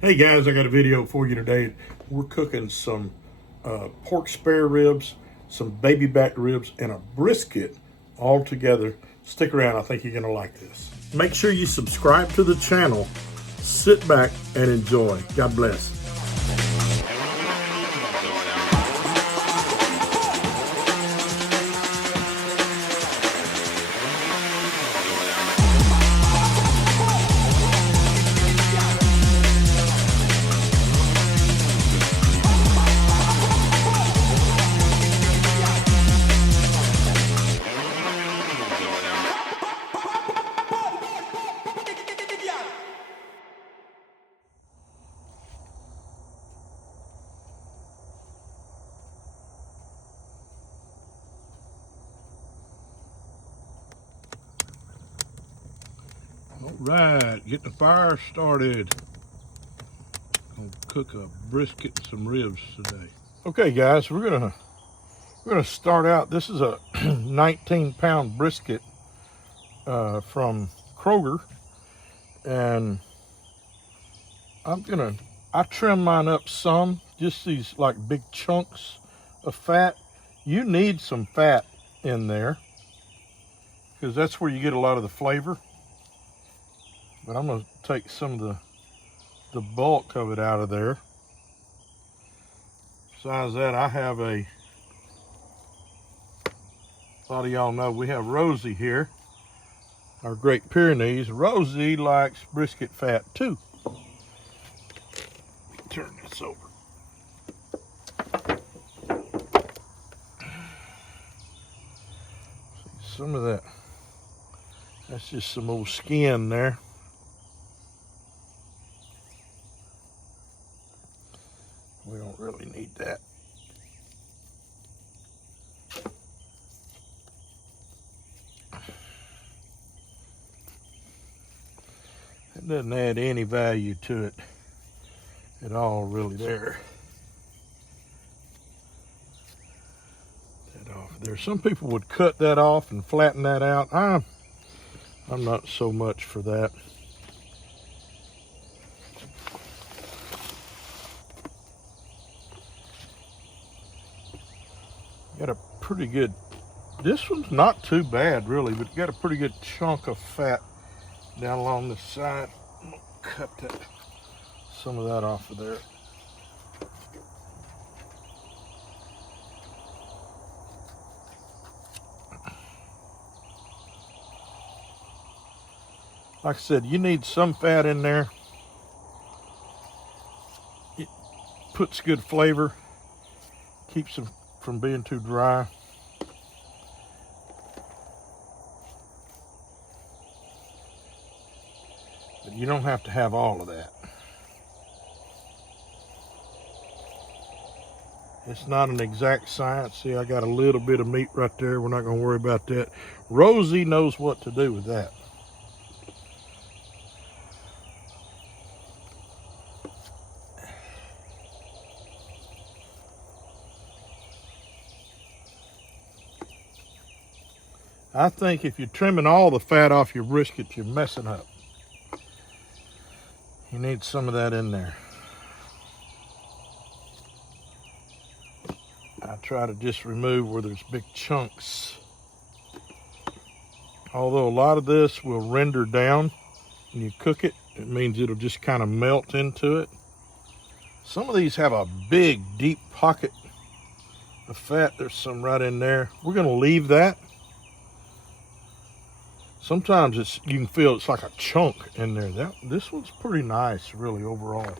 Hey guys, I got a video for you today. We're cooking some pork spare ribs, some baby back ribs, and a brisket all together. Stick around, I think you're gonna like this. Make sure you subscribe to the channel, sit back and enjoy. God bless. All right, get the fire started. Gonna cook a brisket and some ribs today. Okay guys, we're gonna start out. This is a 19-pound brisket from Kroger, and I trim mine up some, just these like big chunks of fat. You need some fat in there because that's where you get a lot of the flavor. But I'm gonna take some of the bulk of it out of there. Besides that, I have a lot of y'all know we have Rosie here, our Great Pyrenees. Rosie likes brisket fat too. Turn this over. See, some of that's just some old skin there. We don't really need that. It doesn't add any value to it at all, really. There. That off there. Some people would cut that off and flatten that out. I'm not so much for that. Got a pretty good, this one's not too bad really, but got a pretty good chunk of fat down along the side. I'm gonna cut some of that off of there. Like I said, you need some fat in there. It puts good flavor, keeps them from being too dry. But you don't have to have all of that. It's not an exact science. See, I got a little bit of meat right there. We're not going to worry about that. Rosie knows what to do with that. I think if you're trimming all the fat off your brisket, you're messing up. You need some of that in there. I try to just remove where there's big chunks. Although a lot of this will render down when you cook it, it means it'll just kind of melt into it. Some of these have a big, deep pocket of fat. There's some right in there. We're gonna leave that. Sometimes you can feel it's like a chunk in there. This one's pretty nice, really, overall.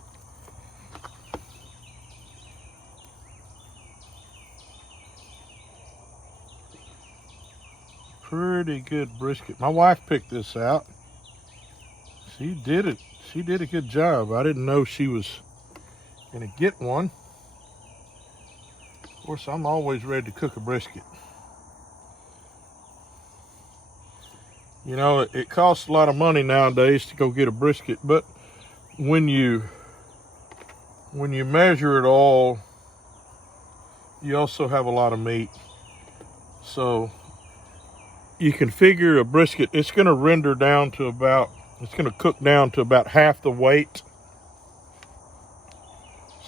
Pretty good brisket. My wife picked this out. She did it. She did a good job. I didn't know she was gonna get one. Of course, I'm always ready to cook a brisket. You know, it costs a lot of money nowadays to go get a brisket, but when you measure it all, you also have a lot of meat. So you can figure a brisket, it's gonna render down to about, it's gonna cook down to about half the weight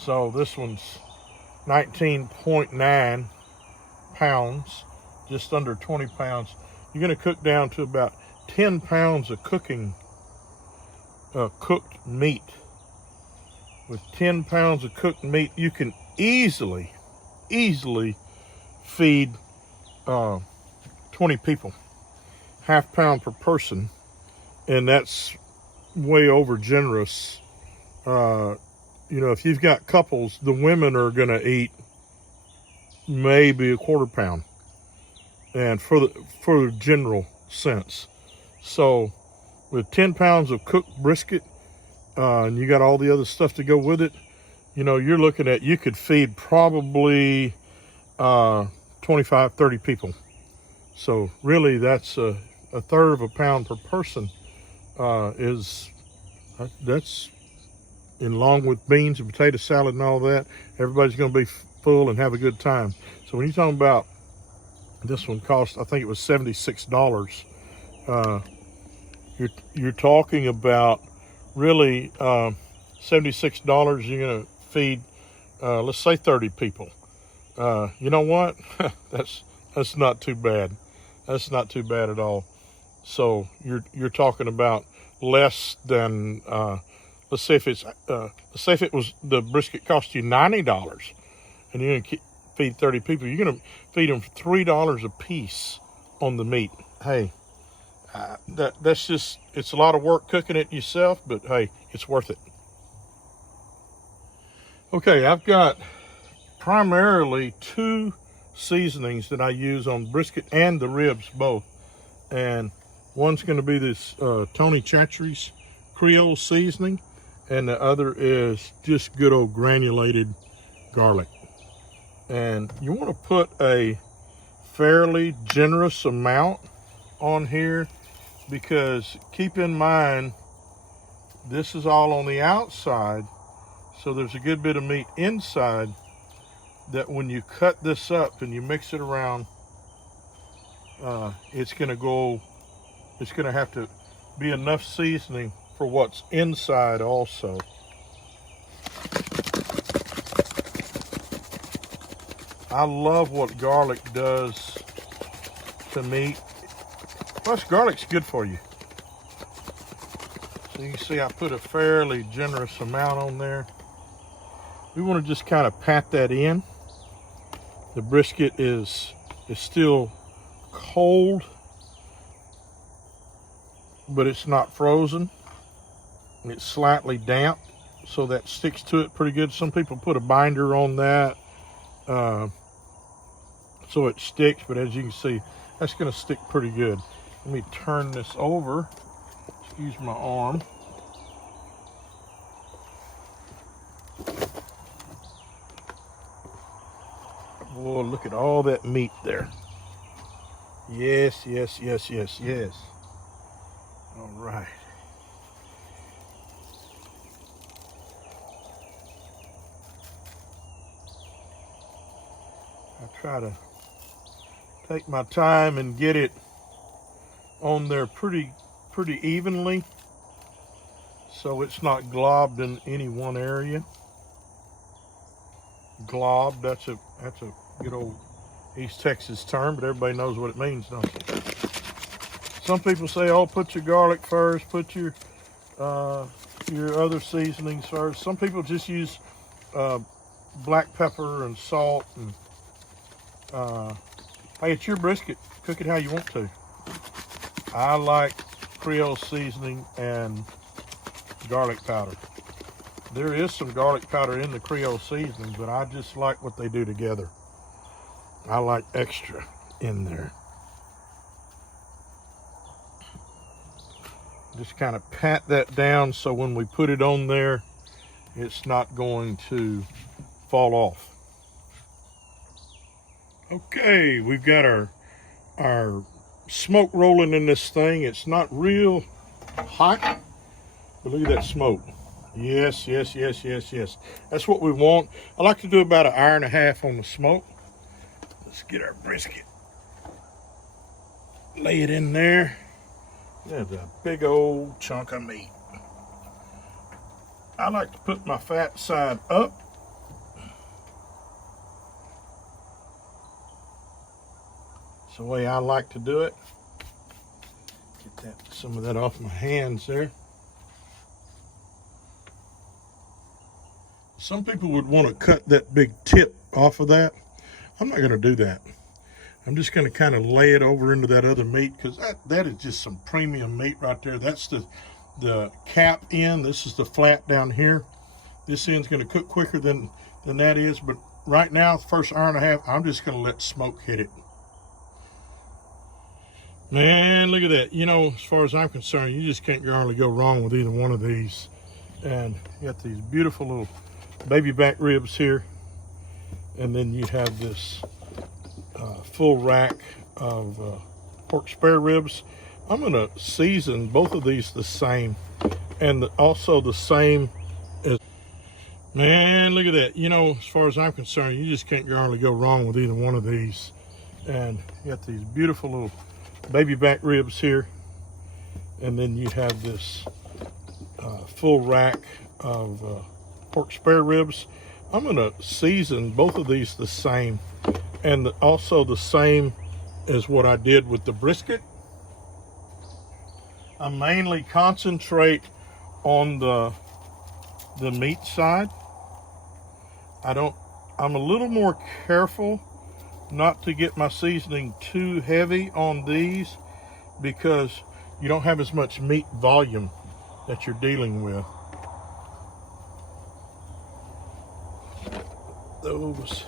So this one's 19.9 pounds, just under 20 pounds. You're going to cook down to about 10 pounds of cooked meat. With 10 pounds of cooked meat, you can easily feed 20 people, half pound per person, and that's way over generous. You know, if you've got couples, the women are going to eat maybe a quarter pound, and for the general sense. So with 10 pounds of cooked brisket, and you got all the other stuff to go with it, you know, you're looking at, you could feed probably 25, 30 people. So really that's a third of a pound per person. That's along with beans and potato salad and all that, everybody's going to be full and have a good time. So when you're talking about this one cost, I think it was $76. You're talking about really $76. You're going to feed, let's say 30 people. You know what? that's not too bad. That's not too bad at all. So you're talking about less than. Let's say if it was the brisket cost you $90, and you're gonna feed 30 people, you're gonna feed them $3 a piece on the meat. Hey, that's just, it's a lot of work cooking it yourself, but hey, it's worth it. Okay, I've got primarily 2 seasonings that I use on brisket and the ribs both, and one's going to be this Tony Chachere's Creole seasoning, and the other is just good old granulated garlic. And you want to put a fairly generous amount on here, because keep in mind this is all on the outside, so there's a good bit of meat inside that when you cut this up and you mix it around, it's going to have to be enough seasoning for what's inside also. I love what garlic does to meat. Plus, garlic's good for you. So you can see I put a fairly generous amount on there. We want to just kind of pat that in. The brisket is still cold, but it's not frozen. It's slightly damp, so that sticks to it pretty good. Some people put a binder on that so it sticks, but as you can see, that's going to stick pretty good. Let me turn this over. Excuse my arm. Boy, look at all that meat there. Yes, yes, yes, yes, yes. All right. I try to take my time and get it on there pretty evenly, so it's not globbed in any one area. Glob, that's a good old East Texas term, but everybody knows what it means, don't they? Some people say, oh, put your garlic first, put your other seasonings first. Some people just use black pepper and salt, and hey, it's your brisket. Cook it how you want to. I like Creole seasoning and garlic powder. There is some garlic powder in the Creole seasoning, but I just like what they do together. I like extra in there. Just kind of pat that down so when we put it on there, it's not going to fall off. Okay, we've got our smoke rolling in this thing. It's not real hot, but look at that smoke. Yes, yes, yes, yes, yes. That's what we want. I like to do about 1.5 hours on the smoke. Let's get our brisket. Lay it in there. There's a big old chunk of meat. I like to put my fat side up It's the way I like to do it. Get some of that off my hands there. Some people would want to cut that big tip off of that. I'm not going to do that. I'm just going to kind of lay it over into that other meat, because that is just some premium meat right there. That's the cap end. This is the flat down here. This end's going to cook quicker than that is, but right now, the first hour and a half, I'm just going to let smoke hit it. Man, look at that. You know, as far as I'm concerned, you just can't hardly go wrong with either one of these. And you got these beautiful little baby back ribs here. And then you have this full rack of pork spare ribs. I'm going to season both of these the same, and also the same as... Man, look at that. You know, as far as I'm concerned, you just can't hardly go wrong with either one of these. And you got these beautiful little baby back ribs here. And then you have this full rack of pork spare ribs. I'm going to season both of these the same, and also the same as what I did with the brisket. I mainly concentrate on the meat side. I'm a little more careful not to get my seasoning too heavy on these, because you don't have as much meat volume that you're dealing with. Those.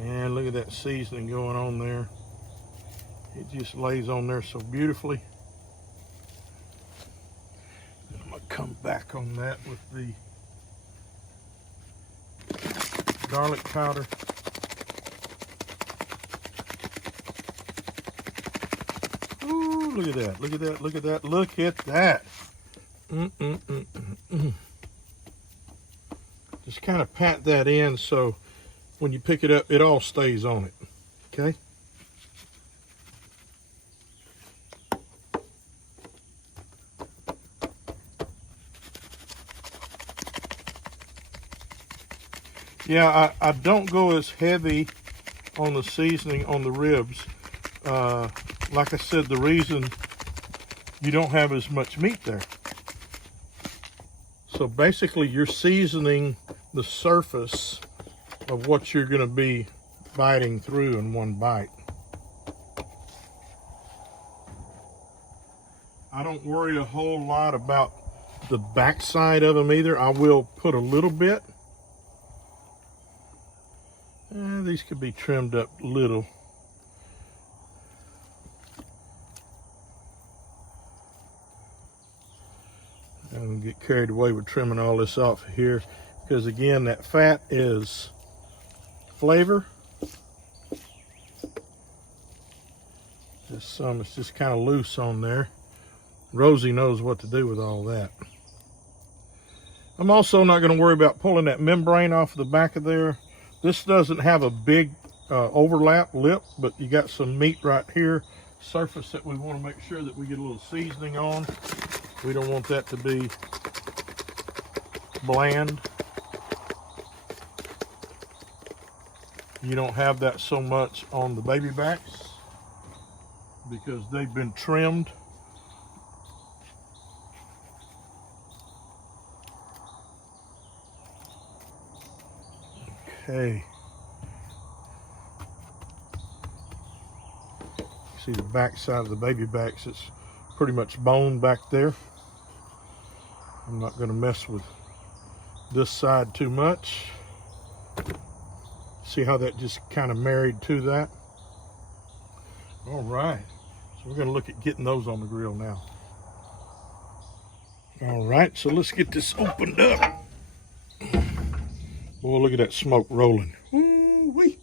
And look at that seasoning going on there. It just lays on there so beautifully. And I'm gonna come back on that with the garlic powder. Ooh, look at that, look at that, look at that, look at that. Just kind of pat that in so when you pick it up, it all stays on it, okay? Yeah, I don't go as heavy on the seasoning on the ribs. Like I said, the reason you don't have as much meat there. So basically you're seasoning the surface of what you're going to be biting through in one bite. I don't worry a whole lot about the backside of them either. I will put a little bit. These could be trimmed up a little. I don't get carried away with trimming all this off here, because again, that fat is flavor. Just some, it's just kind of loose on there. Rosie knows what to do with all that. I'm also not going to worry about pulling that membrane off the back of there. This doesn't have a big overlap lip, but you got some meat right here, surface that we want to make sure that we get a little seasoning on. We don't want that to be bland. You don't have that so much on the baby backs because they've been trimmed. Okay. See the back side of the baby backs, it's pretty much bone back there. I'm not going to mess with this side too much. See how that just kind of married to that? All right, so we're going to look at getting those on the grill now. All right, so let's get this opened up. Boy, look at that smoke rolling. Ooh-wee.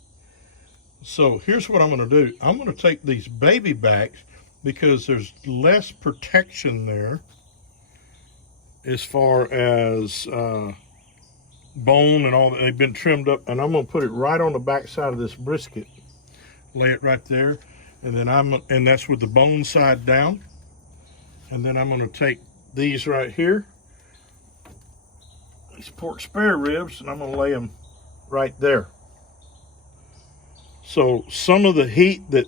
So here's what I'm going to do. I'm going to take these baby backs, because there's less protection there as far as bone and all that. They've been trimmed up, and I'm going to put it right on the back side of this brisket. Lay it right there, and then and that's with the bone side down. And then I'm going to take these right here, these pork spare ribs, and I'm gonna lay them right there. So some of the heat that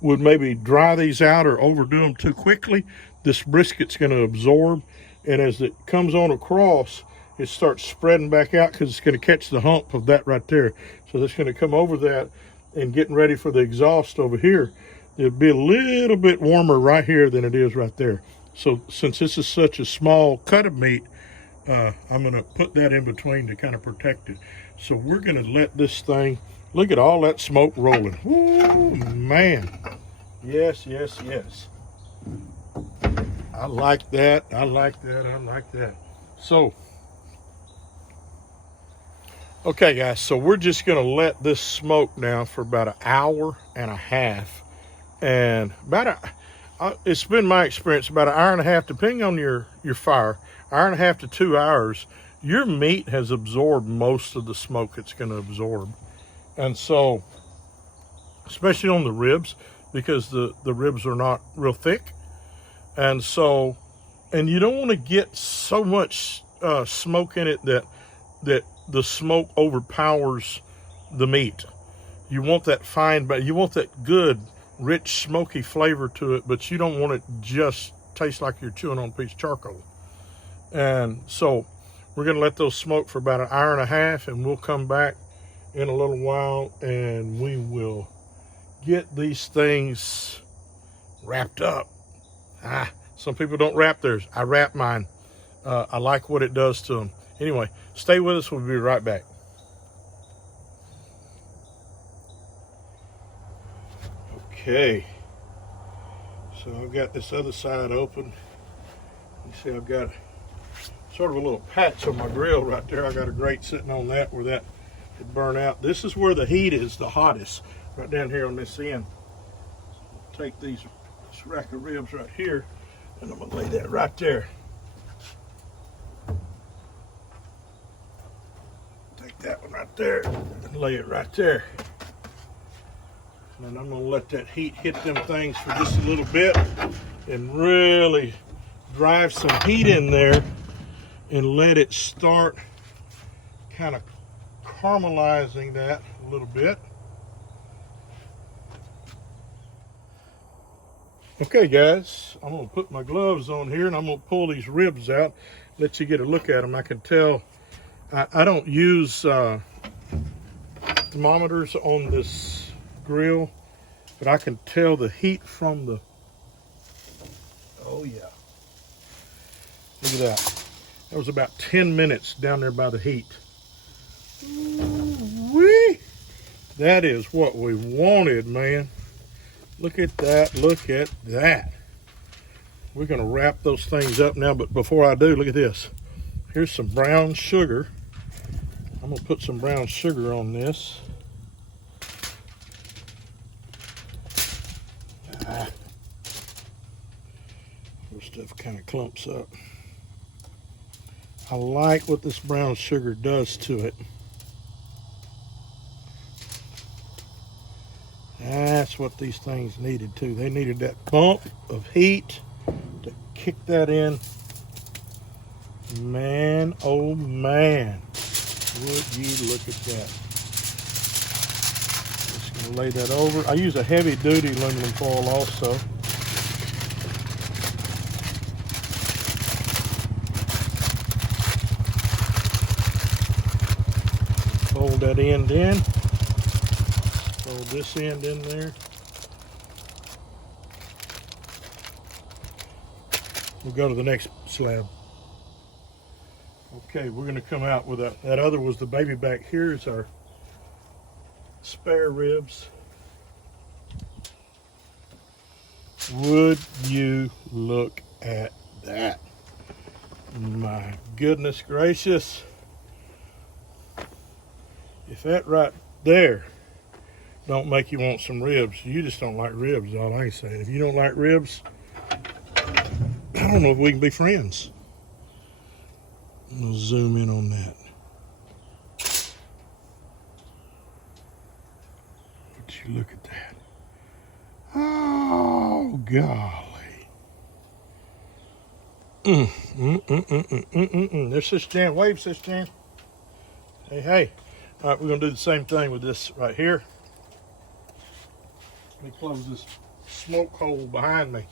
would maybe dry these out or overdo them too quickly, this brisket's gonna absorb, and as it comes on across, it starts spreading back out because it's gonna catch the hump of that right there. So that's gonna come over that and getting ready for the exhaust over here. It'll be a little bit warmer right here than it is right there. So since this is such a small cut of meat, I'm gonna put that in between to kind of protect it. So we're gonna let this thing, look at all that smoke rolling. Ooh, man. Yes, yes, yes. I like that, I like that, I like that. So, okay guys, so we're just gonna let this smoke now for about an hour and a half. And it's been my experience, about an hour and a half, depending on your fire, hour and a half to 2 hours, your meat has absorbed most of the smoke it's gonna absorb. And so, especially on the ribs, because the ribs are not real thick. And so, and you don't want to get so much smoke in it that the smoke overpowers the meat. You want that fine, but you want that good, rich, smoky flavor to it, but you don't want it just taste like you're chewing on a piece of charcoal. And so we're gonna let those smoke for about an hour and a half, and we'll come back in a little while and we will get these things wrapped up. Some people don't wrap theirs. I wrap mine. I like what it does to them. Anyway, stay with us. We'll be right back. Okay. So I've got this other side open. You see I've got sort of a little patch on my grill right there. I got a grate sitting on that where that would burn out. This is where the heat is the hottest, right down here on this end. So take this rack of ribs right here, and I'm gonna lay that right there. Take that one right there and lay it right there. And I'm gonna let that heat hit them things for just a little bit and really drive some heat in there and let it start kind of caramelizing that a little bit. Okay guys, I'm gonna put my gloves on here and I'm gonna pull these ribs out, let you get a look at them. I can tell, I don't use thermometers on this grill, but I can tell the heat from the, oh yeah. Look at that. That was about 10 minutes down there by the heat. Whee! That is what we wanted, man. Look at that, look at that. We're gonna wrap those things up now, but before I do, look at this. Here's some brown sugar. I'm gonna put some brown sugar on this. This stuff kind of clumps up. I like what this brown sugar does to it. That's what these things needed too. They needed that bump of heat to kick that in. Man, oh man, would you look at that. Just gonna lay that over. I use a heavy duty aluminum foil also. Fold that end in. Fold this end in there. We'll go to the next slab. Okay, we're going to come out with that other was the baby back. Here's our spare ribs. Would you look at that? My goodness gracious. If that right there don't make you want some ribs, you just don't like ribs, all I can say. If you don't like ribs, I don't know if we can be friends. I'm gonna zoom in on that. Would you look at that? Oh, golly. There's Sis Jan. Wave, Sis Jan. Hey, hey. All right, we're going to do the same thing with this right here. Let me close this smoke hole behind me.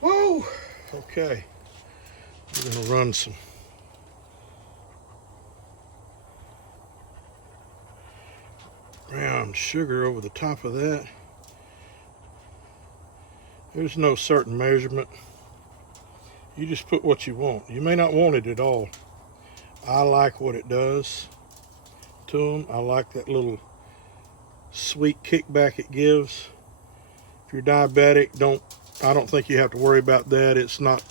Woo! Okay. We're going to run some brown sugar over the top of that. There's no certain measurement. You just put what you want. You may not want it at all. I like what it does to them. I like that little sweet kickback it gives. If you're diabetic, I don't think you have to worry about that. It's not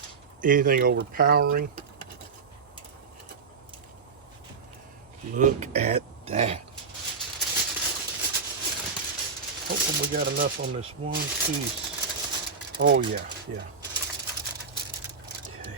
anything overpowering. Look at that. Hoping we got enough on this one piece. Oh yeah, yeah. Okay.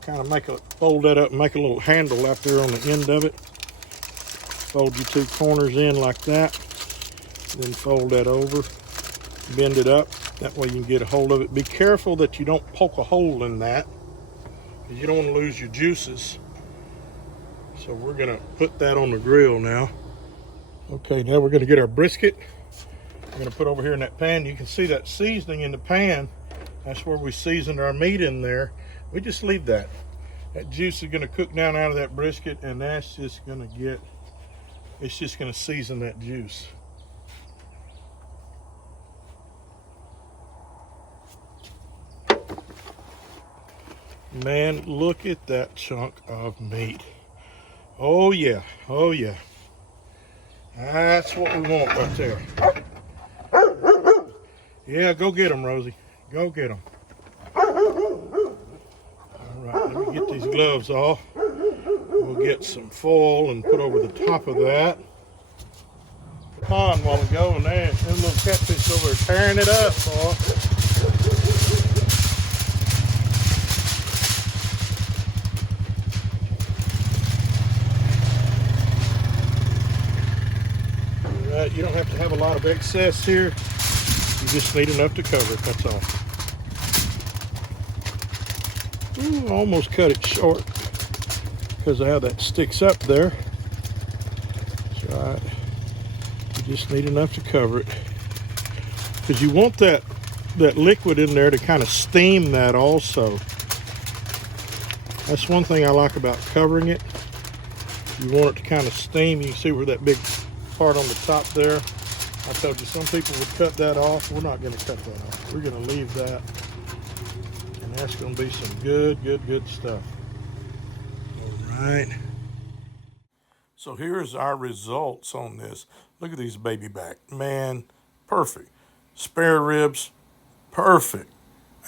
Kind of fold that up and make a little handle out there on the end of it. Fold your two corners in like that. Then fold that over, bend it up. That way you can get a hold of it. Be careful that you don't poke a hole in that, because you don't want to lose your juices. So we're gonna put that on the grill now. Okay, now we're gonna get our brisket. We're gonna put over here in that pan. You can see that seasoning in the pan. That's where we seasoned our meat in there. We just leave that. That juice is gonna cook down out of that brisket, and that's just gonna it's just gonna season that juice. Man, look at that chunk of meat. Oh yeah, oh yeah. That's what we want right there. Yeah, go get them, Rosie. Go get them. All right, let me get these gloves off. We'll get some foil and put over the top of that. Pond while we go, and there, them little catfish over there tearing it up, boy. You don't have to have a lot of excess here. You just need enough to cover it, that's all. Ooh, almost cut it short because of how that sticks up there. That's right. You just need enough to cover it. Because you want that liquid in there to kind of steam that also. That's one thing I like about covering it. You want it to kind of steam. You can see where that big part on the top there. I told you some people would cut that off. We're not going to cut that off. We're going to leave that, and that's going to be some good stuff. All right. So here's our results on this. Look at these baby back. Man, perfect. Spare ribs, perfect.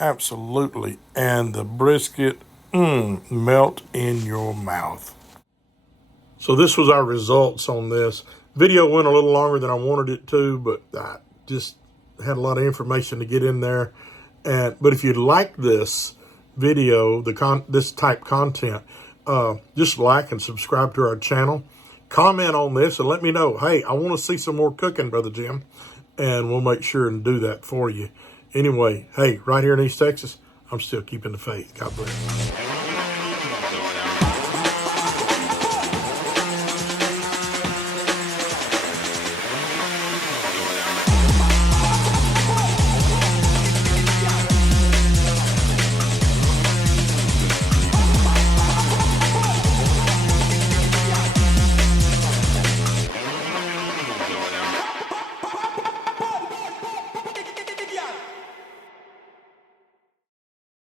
Absolutely. And the brisket, melt in your mouth. So this was our results on this. Video went a little longer than I wanted it to, but I just had a lot of information to get in there. But if you like this video, this type content, just like and subscribe to our channel. Comment on this and let me know, hey, I want to see some more cooking, Brother Jim. And we'll make sure and do that for you. Anyway, hey, right here in East Texas, I'm still keeping the faith. God bless.